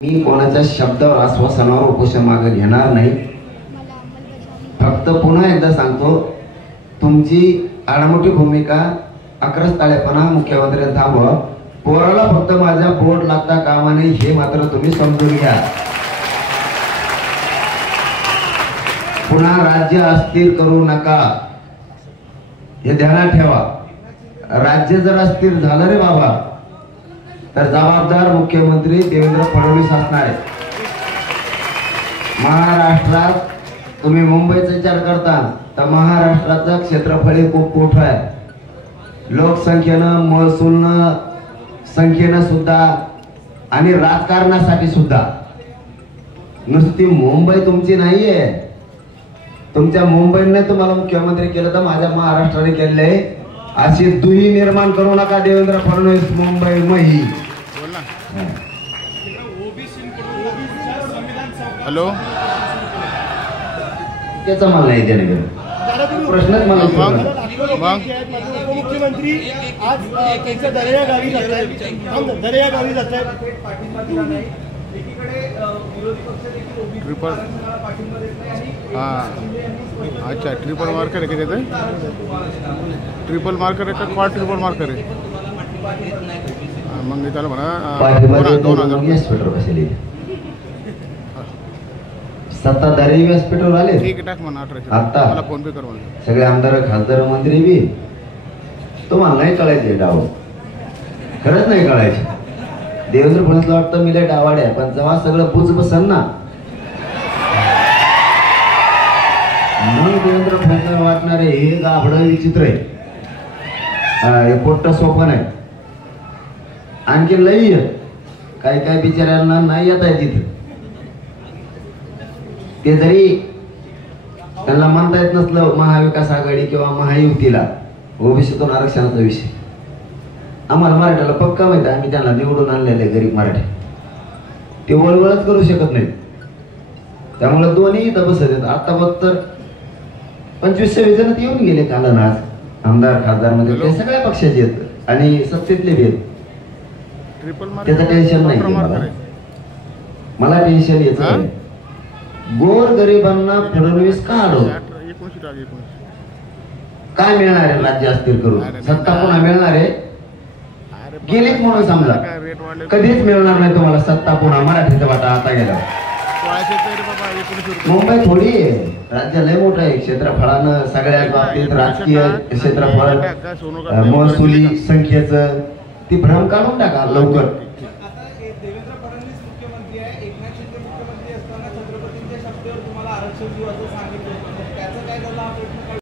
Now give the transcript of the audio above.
मी कोणाच्या शब्दावर आश्वासनावर उपोषण मागे घेणार नाही। फक्त पुन्हा एकदा सांगतो, तुमची आडमोठी भूमिका आक्रस्ताळेपणा मुख्यमंत्री थांबवा। पोराला फक्त माझ्या बोट लागता कामा नये हे मात्र तुम्ही समजून घ्या। पुन्हा राज्य अस्थिर करू नका हे ध्यानात ठेवा। राज्य जर अस्थिर झालं रे बाबा तर जबाबदार मुख्यमंत्री देवेंद्र फडणवीस असणार आहे। महाराष्ट्रात तुम्ही मुंबईचा विचार करता तर महाराष्ट्राचं क्षेत्रफळ खूप मोठं आहे, लोकसंख्येनं महसूलनं संख्येनं सुद्धा आणि राजकारणासाठी सुद्धा। नुसती मुंबई तुमची नाहीये, तुमच्या मुंबईने तुम्हाला मुख्यमंत्री केलं तर माझ्या महाराष्ट्राने केले। अशी दुही निर्माण करू नका देवेंद्र फडणवीस मुंबई मही। हॅलो, त्याचा मला नाही देणे प्रश्नच मला मुख्यमंत्री आज दर्या गावी जात आहेत, दर्या गावी जात आहेत। ट्रिपल अच्छा ट्रिपल मार्कर आहे का त्याचं? ट्रिपल मार्कर आहे का क्वाड ट्रिपल मार्कर आहे? मग त्याला म्हणा 2000 सत्ताधारी व्यासपीठावर आले। ठीक आहे, टाक म्हणा 1800 आता मला फोन पे कर म्हणा। सगळे आमदार खासदार मंत्री बी तुम्हाला नाही कळायचे डाव, खरंच नाही कळायचे। देवेंद्र फडणवीसला वाटतं मी लय डावाड आहे, पण जेव्हा सगळं बुच बसन ना मग देवेंद्र फडणवीस वाटणार आहे हे गाभडं विचित्र आहे, हे पोट्ट सोपन आहे। आणखी लई काही काही बिचाऱ्यांना नाही येत आहे तिथे, ते जरी त्यांना म्हणता येत नसलं महाविकास आघाडी किंवा महायुतीला ओबीसीतून आरक्षणाचा विषय आम्हाला मराठ्याला पक्का माहिती आहे, आम्ही त्यांना निवडून आणलेले गरीब मराठी, ते वळवळच करू शकत नाही। त्यामुळे दोन्ही इथं बसत आहेत। आता फक्त 25 जण येऊन गेले काल आज आमदार खासदार मध्ये, ते सगळ्या पक्षाचे आहेत आणि सत्तेतले बी आहेत। त्याचं टेन्शन नाही मला टेन्शन यायचं गोर गरिबांना फडणवीस का अडवतो? काय मिळणार आहे राज्य अस्थिर करून? सत्ता पुन्हा मिळणार आहे? गेलीच म्हणून समजा, कधीच मिळणार नाही तुम्हाला सत्ता पुन्हा। मराठीचा वाटा आता गेला। मुंबई थोडी आहे, राज्य लय मोठं आहे क्षेत्रफळानं, सगळ्या बाबतीत राजकीय क्षेत्रफळ महसुली संख्येचं ती भ्रम काढून टाका लवकर। देवेंद्र फडणवीस मुख्यमंत्री आहे, एकनाथ शिंदे मुख्यमंत्री असताना छत्रपतींच्या शब्दावर तुम्हाला आरक्षण देऊ असं सांगितलं, त्याचं काय झालं?